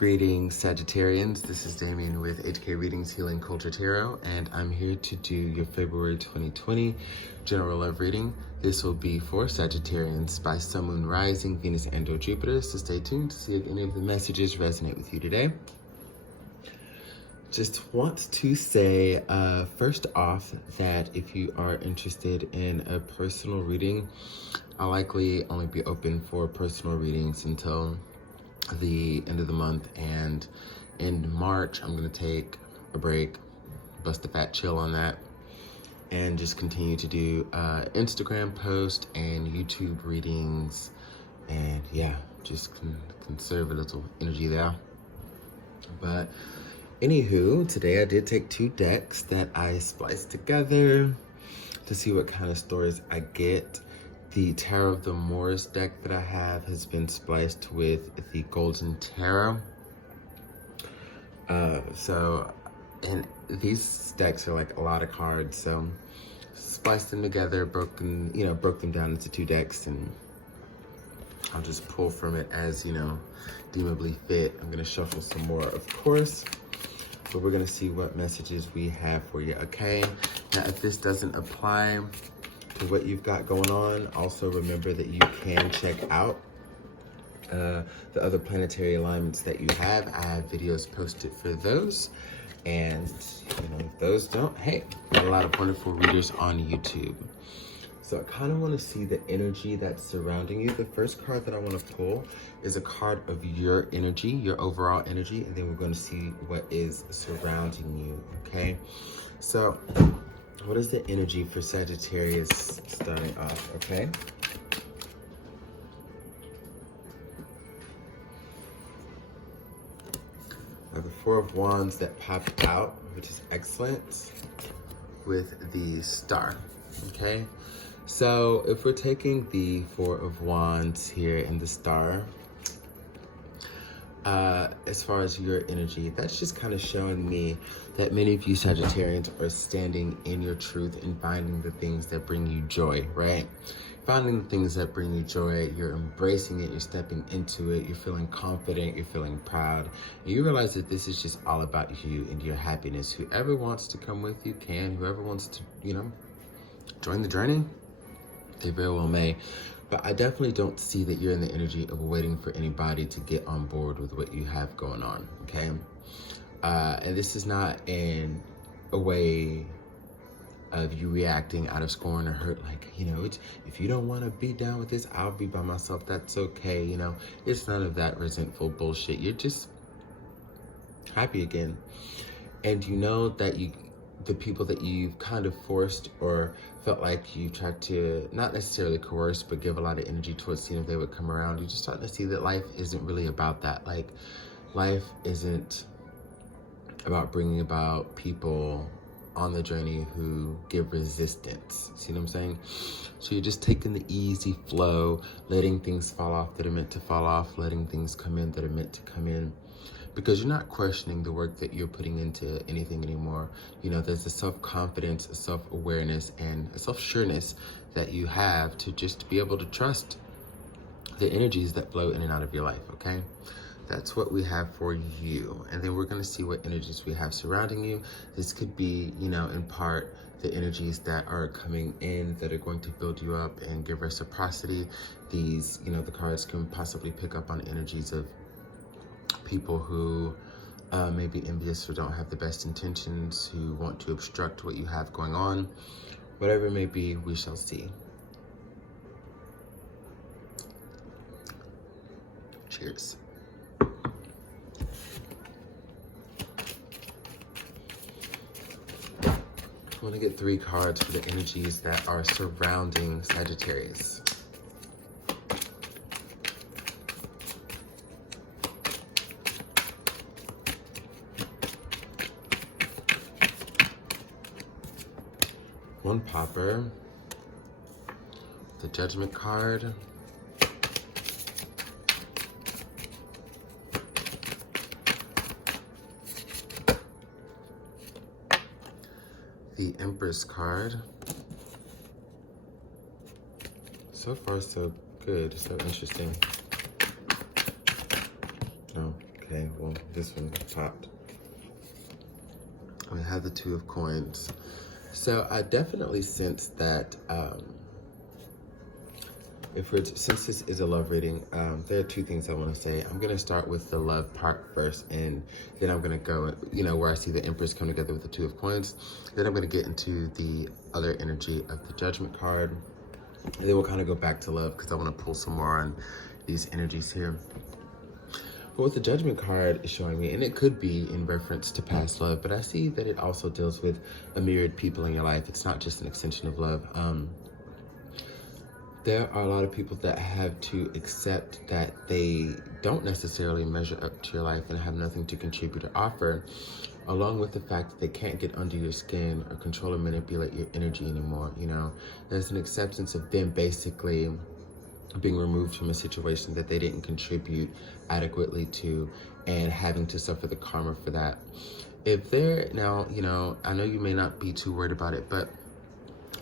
Greetings, Sagittarians. This is Damien with HK Readings Healing Culture Tarot, and I'm here to do your February 2020 general love reading. This will be for Sagittarians by Sun, Moon, Rising, Venus, and or Jupiter, so stay tuned to see if any of the messages resonate with you today. Just want to say, first off, that if you are interested in a personal reading, I'll likely only be open for personal readings until the end of the month, and in March I'm gonna take a break, bust a fat chill on that, and just continue to do Instagram posts and YouTube readings, and yeah, just conserve a little energy there. But anywho, today I did take 2 decks that I spliced together to see what kind of stories I get. The Tarot of the Moors deck that I have has been spliced with the Golden Tarot. And these decks are like a lot of cards, so spliced them together, broke them down into 2 decks, and I'll just pull from it as, deemably fit. I'm gonna shuffle some more, of course, but we're gonna see what messages we have for you, okay? Now, if this doesn't apply to what you've got going on, also remember that you can check out the other planetary alignments that you have. I have videos posted for those, and if those don't, hey, got a lot of wonderful readers on YouTube. So I kind of want to see the energy that's surrounding you. The first card that I want to pull is a card of your energy, your overall energy, and then we're going to see what is surrounding you, okay? So what is the energy for Sagittarius starting off, okay? I have the 4 of Wands that popped out, which is excellent, with the Star, okay? So if we're taking the 4 of Wands here and the Star, as far as your energy, that's just kind of showing me that many of you Sagittarians are standing in your truth and finding the things that bring you joy, right? Finding the things that bring you joy, you're embracing it, you're stepping into it, you're feeling confident, you're feeling proud, and you realize that this is just all about you and your happiness. Whoever wants to come with you can, whoever wants to, join the journey, they very well may. But I definitely don't see that you're in the energy of waiting for anybody to get on board with what you have going on, okay? And this is not in a way of you reacting out of scorn or hurt, like, if you don't want to be down with this, I'll be by myself, that's okay, It's none of that resentful bullshit. You're just happy again. And you know that the people that you've kind of forced or felt like you tried to, not necessarily coerce, but give a lot of energy towards seeing if they would come around, you're just starting to see that life isn't really about that. Like, life isn't about bringing about people on the journey who give resistance. See what I'm saying? So you're just taking the easy flow, letting things fall off that are meant to fall off, letting things come in that are meant to come in, because you're not questioning the work that you're putting into anything anymore. There's a self-confidence, a self-awareness, and a self-sureness that you have to just be able to trust the energies that flow in and out of your life, okay? That's what we have for you. And then we're going to see what energies we have surrounding you. This could be, in part, the energies that are coming in that are going to build you up and give reciprocity. These, the cards can possibly pick up on energies of people who may be envious or don't have the best intentions, who want to obstruct what you have going on. Whatever it may be, we shall see. Cheers. I want to get 3 cards for the energies that are surrounding Sagittarius. One popper, the Judgment card, the Empress card. So far, so good. So interesting. Okay, well, this one popped. We have the Two of Coins. So I definitely sense that since this is a love reading, there are two things I want to say. I'm going to start with the love part first, and then I'm going to go, where I see the Empress come together with the Two of Coins. Then I'm going to get into the other energy of the Judgment card. And then we'll kind of go back to love because I want to pull some more on these energies here. But what the Judgment card is showing me, and it could be in reference to past love, but I see that it also deals with a myriad people in your life. It's not just an extension of love. There are a lot of people that have to accept that they don't necessarily measure up to your life and have nothing to contribute or offer, along with the fact that they can't get under your skin or control or manipulate your energy anymore. There's an acceptance of them basically being removed from a situation that they didn't contribute adequately to, and having to suffer the karma for that. If they're now, I know you may not be too worried about it, but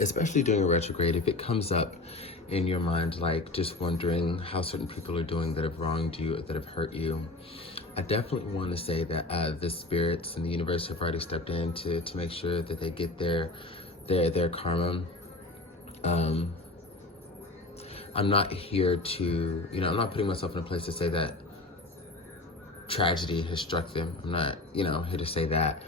especially during a retrograde, if it comes up in your mind, like just wondering how certain people are doing that have wronged you or that have hurt you, I definitely want to say that the spirits and the universe have already stepped in to make sure that they get their karma. I'm not here to, I'm not putting myself in a place to say that tragedy has struck them. I'm not, here to say that,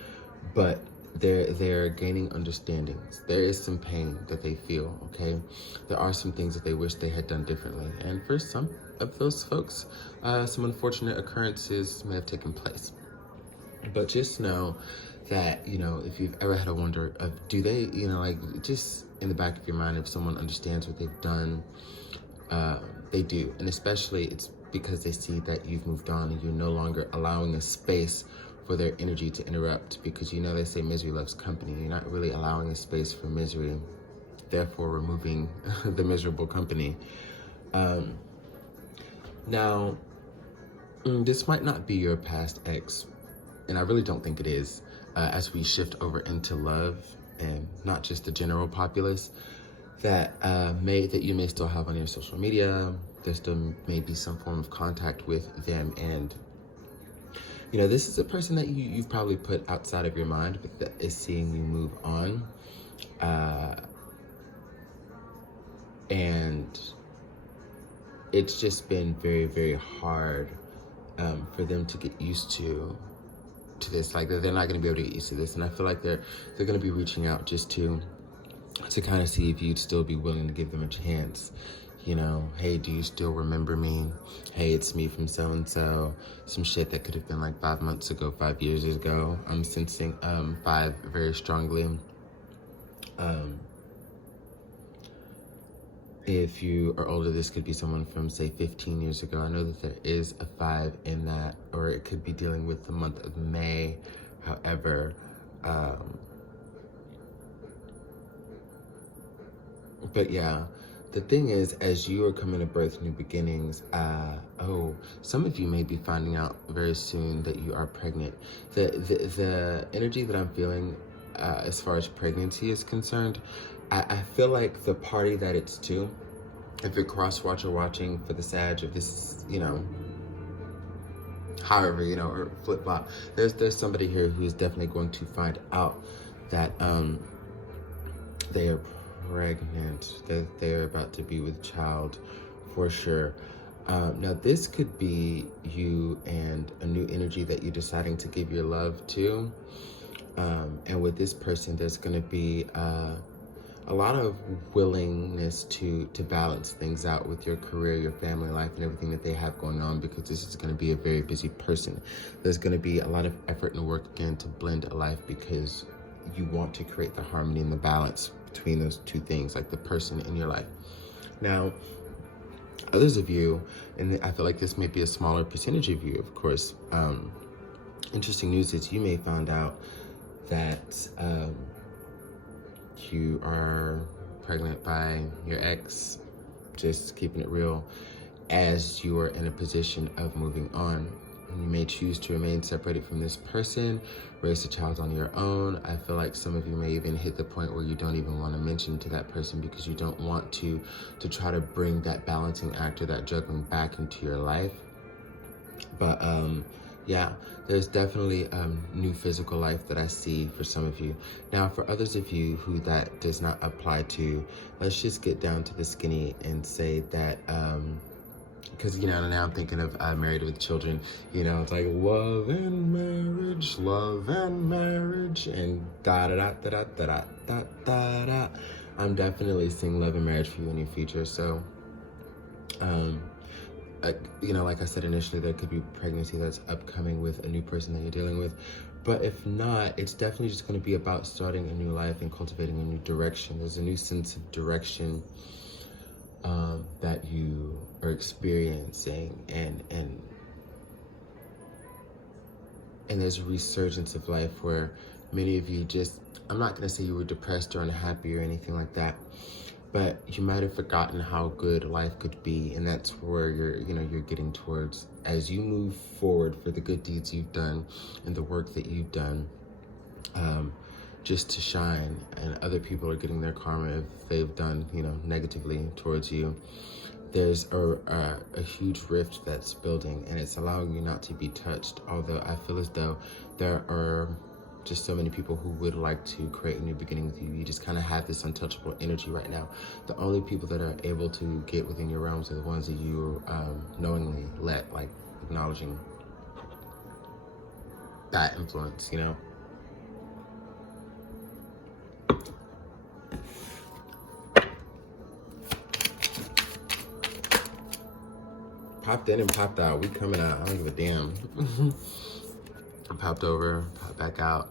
but they're gaining understandings. There is some pain that they feel, okay? There are some things that they wish they had done differently. And for some of those folks, some unfortunate occurrences may have taken place. But just know that, if you've ever had a wonder of, do they, just in the back of your mind, if someone understands what they've done, they do. And especially it's because they see that you've moved on and you're no longer allowing a space for their energy to interrupt, because they say misery loves company. You're not really allowing a space for misery, therefore removing the miserable company. Now, this might not be your past ex, and I really don't think it is, as we shift over into love and not just the general populace that you may still have on your social media. There still may be some form of contact with them, and this is a person that you've probably put outside of your mind, but that is seeing you move on. And it's just been very, very hard for them to get used to this. Like, they're not going to be able to get used to this. And I feel like they're going to be reaching out just to kind of see if you'd still be willing to give them a chance. Hey, do you still remember me? Hey, it's me from so-and-so. Some shit that could have been like 5 months ago, 5 years ago. I'm sensing 5 very strongly. If you are older, this could be someone from, say, 15 years ago. I know that there is a 5 in that, or it could be dealing with the month of May. However, but yeah, the thing is, as you are coming to birth new beginnings, some of you may be finding out very soon that you are pregnant. The energy that I'm feeling as far as pregnancy is concerned, I feel like the party that it's to, if you're cross-watch or watching for the Sag, if this is, however, or flip-flop, there's somebody here who is definitely going to find out that they are pregnant, that they're about to be with child for sure. Now this could be you and a new energy that you're deciding to give your love to, and with this person there's going to be a lot of willingness to balance things out with your career, your family life, and everything that they have going on, because this is going to be a very busy person. There's going to be a lot of effort and work again to blend a life, because you want to create the harmony and the balance between those two things, like the person in your life. Now, others of you, and I feel like this may be a smaller percentage of you, of course, interesting news is you may find out that you are pregnant by your ex, just keeping it real, as you are in a position of moving on. And you may choose to remain separated from this person, raise a child on your own. I feel like some of you may even hit the point where you don't even want to mention to that person, because you don't want to try to bring that balancing act or that juggling back into your life. But Yeah, there's definitely new physical life that I see for some of you. Now, for others of you who that does not apply to, let's just get down to the skinny and say that, because, now I'm thinking of Married with Children, it's like love and marriage, and da-da-da-da-da-da-da-da-da. I'm definitely seeing love and marriage for you in your future, so, like I said initially, there could be pregnancy that's upcoming with a new person that you're dealing with. But if not, it's definitely just going to be about starting a new life and cultivating a new direction. There's a new sense of direction that you are experiencing, and there's a resurgence of life where many of you just, I'm not going to say you were depressed or unhappy or anything like that, but you might have forgotten how good life could be, and that's where you're getting towards as you move forward for the good deeds you've done and the work that you've done, just to shine, and other people are getting their karma if they've done negatively towards you. There's a huge rift that's building, and it's allowing you not to be touched, although I feel as though there are just so many people who would like to create a new beginning with you. You just kind of have this untouchable energy right now. The only people that are able to get within your realms are the ones that you knowingly let, like acknowledging that influence, Popped in and popped out. We coming out. I don't give a damn. I popped over, popped back out.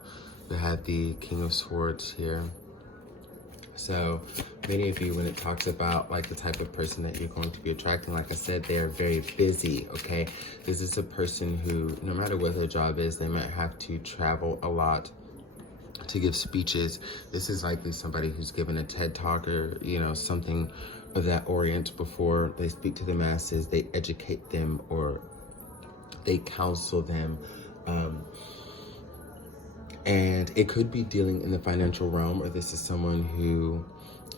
We had the King of Swords here. So many of you, when it talks about like the type of person that you're going to be attracting, like I said, they are very busy, okay? This is a person who, no matter what their job is, they might have to travel a lot to give speeches. This is likely somebody who's given a TED Talk or, something of that orient before they speak to the masses. They educate them or they counsel them. And it could be dealing in the financial realm, or this is someone who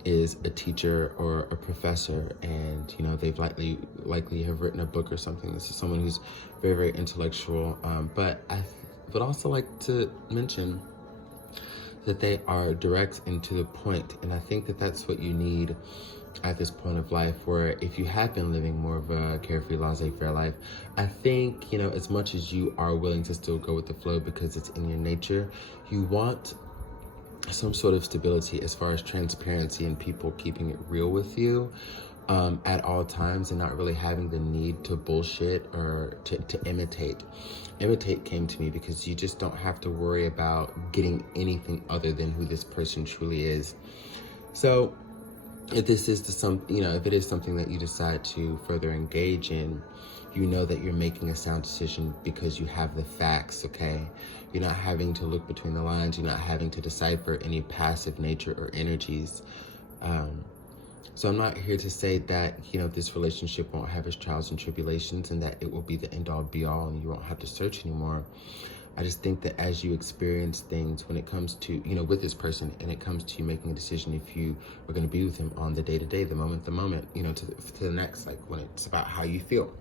is a teacher or a professor, and they've likely have written a book or something. This is someone who's very, very intellectual, but I would also like to mention that they are direct and to the point, and I think that that's what you need at this point of life, where if you have been living more of a carefree, laissez-faire life, I think, as much as you are willing to still go with the flow because it's in your nature, you want some sort of stability as far as transparency and people keeping it real with you at all times, and not really having the need to bullshit or to imitate. Imitate came to me because you just don't have to worry about getting anything other than who this person truly is. So if this is if it is something that you decide to further engage in, that you're making a sound decision because you have the facts, okay? You're not having to look between the lines. You're not having to decipher any passive nature or energies. So I'm not here to say that, this relationship won't have its trials and tribulations and that it will be the end all be all and you won't have to search anymore. I just think that as you experience things when it comes to, with this person, and it comes to you making a decision if you are going to be with him on the day-to-day, the moment, to the next, like when it's about how you feel.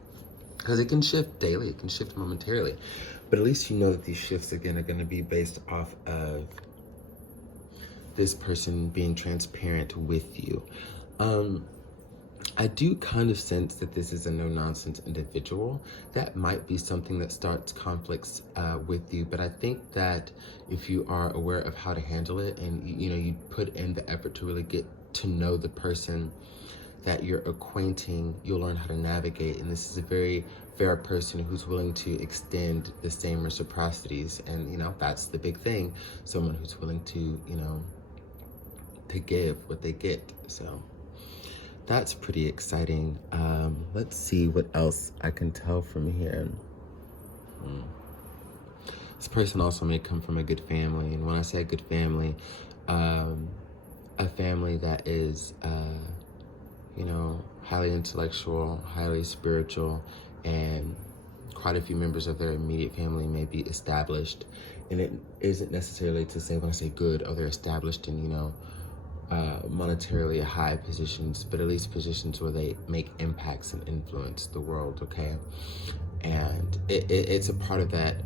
Because it can shift daily, it can shift momentarily. But at least that these shifts, again, are going to be based off of this person being transparent with you. I do kind of sense that this is a no-nonsense individual. That might be something that starts conflicts with you, but I think that if you are aware of how to handle it and, you put in the effort to really get to know the person that you're acquainting, you'll learn how to navigate. And this is a very fair person who's willing to extend the same reciprocities. And, that's the big thing. Someone who's willing to, to give what they get. So that's pretty exciting. Let's see what else I can tell from here. This person also may come from a good family. And when I say a good family, a family that is, highly intellectual, highly spiritual, and quite a few members of their immediate family may be established. And it isn't necessarily to say when I say good, they're established in, monetarily high positions, but at least positions where they make impacts and influence the world, okay? And it's a part of that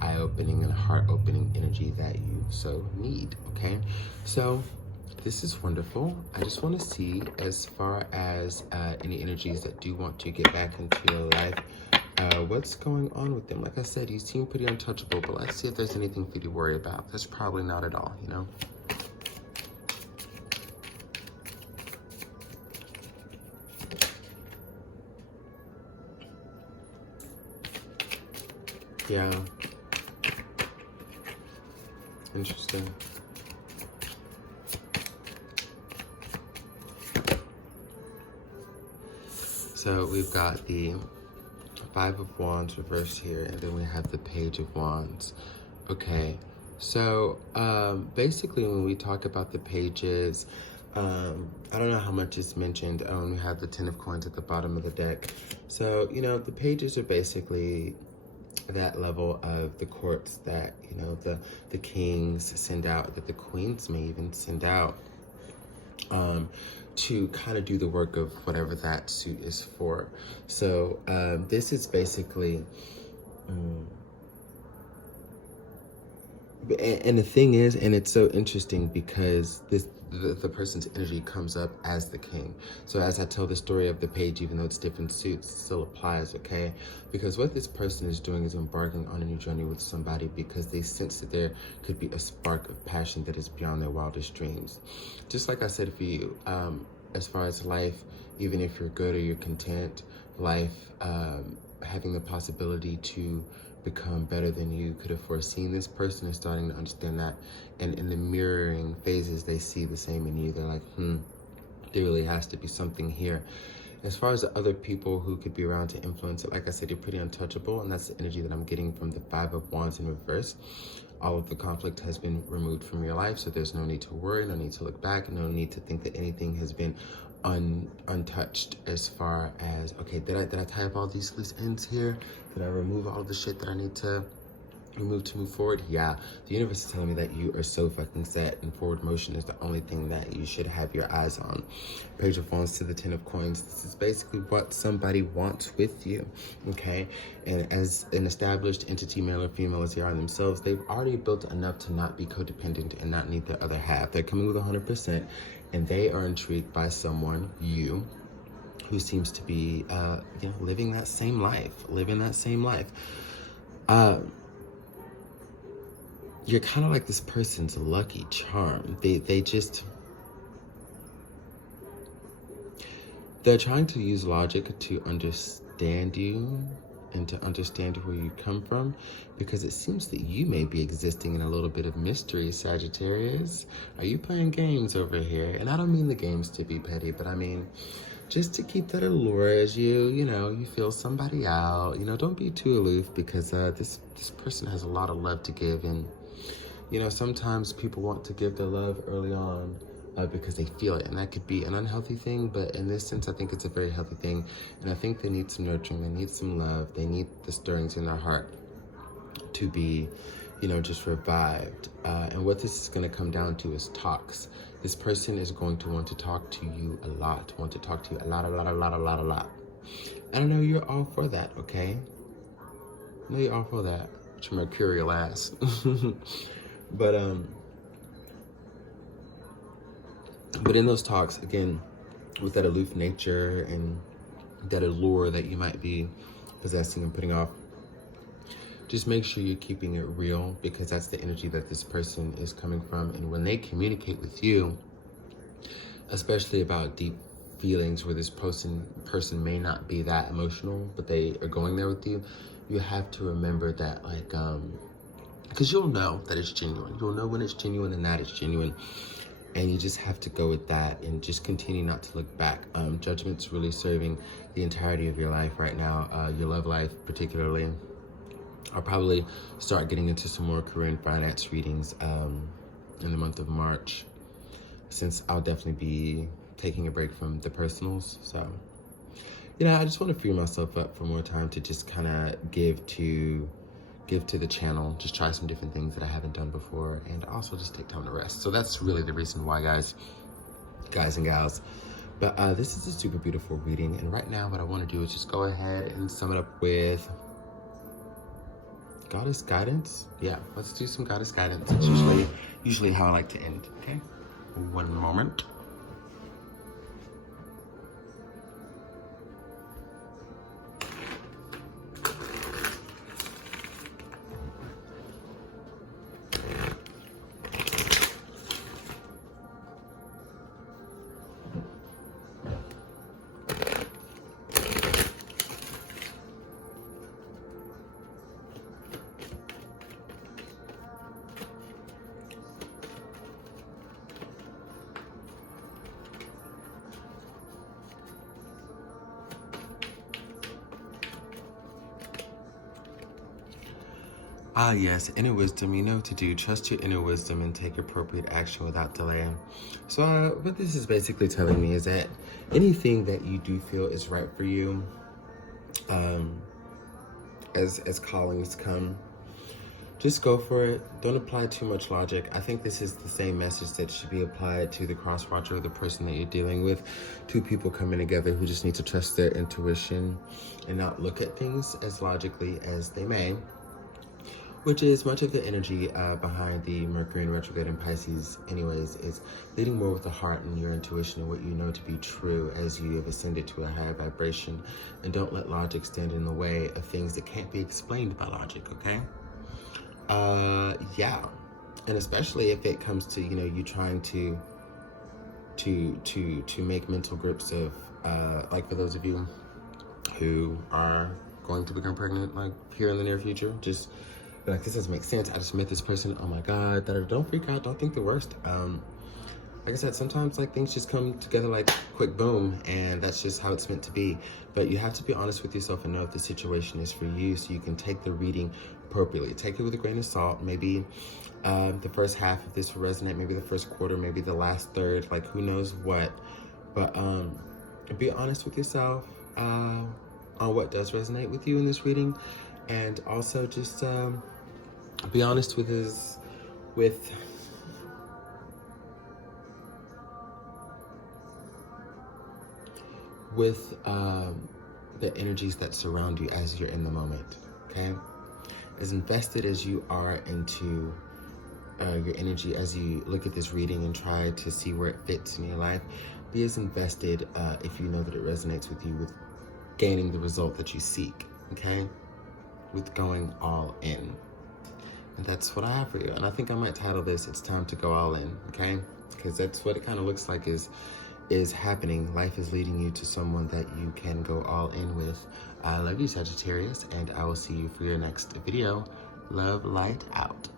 eye-opening and heart-opening energy that you so need, okay? So this is wonderful. I just want to see, as far as any energies that do want to get back into your life, what's going on with them. Like I said, you seem pretty untouchable, but let's see if there's anything for you to worry about. That's probably not at all, you know? Yeah. Interesting. So we've got the Five of Wands reversed here, and then we have the Page of Wands. Okay, so basically when we talk about the pages, I don't know how much is mentioned. We have the Ten of Coins at the bottom of the deck. So, you know, the pages are basically that level of the courts that, you know, the kings send out, that the queens may even send out, to kind of do the work of whatever that suit is for. So this is basically, and the thing is, and it's so interesting because the person's energy comes up as the king. So as I tell the story of the page, even though it's different suits, it still applies, okay? Because what this person is doing is embarking on a new journey with somebody because they sense that there could be a spark of passion that is beyond their wildest dreams. Just like I said for you, as far as life, even if you're good or you're content, life having the possibility to become better than you could have foreseen. This person is starting to understand that, and in the mirroring phases, they see the same in you. They're like, there really has to be something here. As far as the other people who could be around to influence it, like I said, you're pretty untouchable, and that's the energy that I'm getting from the Five of Wands in reverse. All of the conflict has been removed from your life, so there's no need to worry, no need to look back, no need to think that anything has been untouched. As far as, okay, did I tie up all these loose ends here? Did I remove all the shit that I need to remove to move forward? Yeah, the universe is telling me that you are so fucking set, and forward motion is the only thing that you should have your eyes on. Page of Wands to the Ten of Coins. This is basically what somebody wants with you, okay? And as an established entity, male or female as they are themselves, they've already built enough to not be codependent and not need the other half. They're coming with 100%, and they are intrigued by someone, you, who seems to be, you know, living that same life. You're kind of like this person's lucky charm. They're trying to use logic to understand you and to understand where you come from, because it seems that you may be existing in a little bit of mystery, Sagittarius. Are you playing games over here? And I don't mean the games to be petty, but I mean just to keep that allure as you know, you feel somebody out. You know, don't be too aloof, because this person has a lot of love to give. And you know, sometimes people want to give their love early on because they feel it, and that could be an unhealthy thing, but in this sense, I think it's a very healthy thing. And I think they need some nurturing, they need some love, they need the stirrings in their heart to be, you know, just revived. And what this is going to come down to is talks. This person is going to want to talk to you a lot, want to talk to you a lot. And I know you're all for that, okay? I know you're all for that, with your mercurial ass. But in those talks, again, with that aloof nature and that allure that you might be possessing and putting off, just make sure you're keeping it real, because that's the energy that this person is coming from. And when they communicate with you, especially about deep feelings where this person may not be that emotional, but they are going there with you, you have to remember that, like, because you'll know that it's genuine. You'll know when it's genuine and that it's genuine. And you just have to go with that and just continue not to look back. Judgment's really serving the entirety of your life right now, your love life particularly. I'll probably start getting into some more career and finance readings in the month of March, since I'll definitely be taking a break from the personals. So, you know, I just want to free myself up for more time to just kind of give to the channel, just try some different things that I haven't done before, and also just take time to rest. So that's really the reason why, guys and gals. But this is a super beautiful reading, and right now what I want to do is just go ahead and sum it up with Goddess guidance? Yeah, let's do some goddess guidance. It's usually how I like to end, okay? One moment. Ah, yes, inner wisdom. You know what to do. Trust your inner wisdom and take appropriate action without delay. So, what this is basically telling me is that anything that you do feel is right for you, as callings come, just go for it. Don't apply too much logic. I think this is the same message that should be applied to the cross watcher or the person that you're dealing with. Two people coming together who just need to trust their intuition and not look at things as logically as they may. Which is much of the energy behind the Mercury in retrograde in Pisces anyways, is leading more with the heart and your intuition and what you know to be true as you have ascended to a higher vibration. And don't let logic stand in the way of things that can't be explained by logic, okay? Yeah. And especially if it comes to, you know, you trying to make mental grips of, like for those of you who are going to become pregnant, like here in the near future, just like, this doesn't make sense. I just met this person. Oh my God. Don't freak out. Don't think the worst. Like I said, sometimes like things just come together like quick boom, and that's just how it's meant to be. But you have to be honest with yourself and know if the situation is for you, so you can take the reading appropriately. Take it with a grain of salt. Maybe the first half of this will resonate. Maybe the first quarter. Maybe the last third. Like, who knows what. But be honest with yourself on what does resonate with you in this reading, and also just be honest with the energies that surround you as you're in the moment, okay? As invested as you are into your energy as you look at this reading and try to see where it fits in your life, be as invested if you know that it resonates with you with gaining the result that you seek, okay? With going all in. And that's what I have for you. And I think I might title this, It's Time to Go All In, okay? Because that's what it kind of looks like is happening. Life is leading you to someone that you can go all in with. I love you, Sagittarius, and I will see you for your next video. Love, light, out.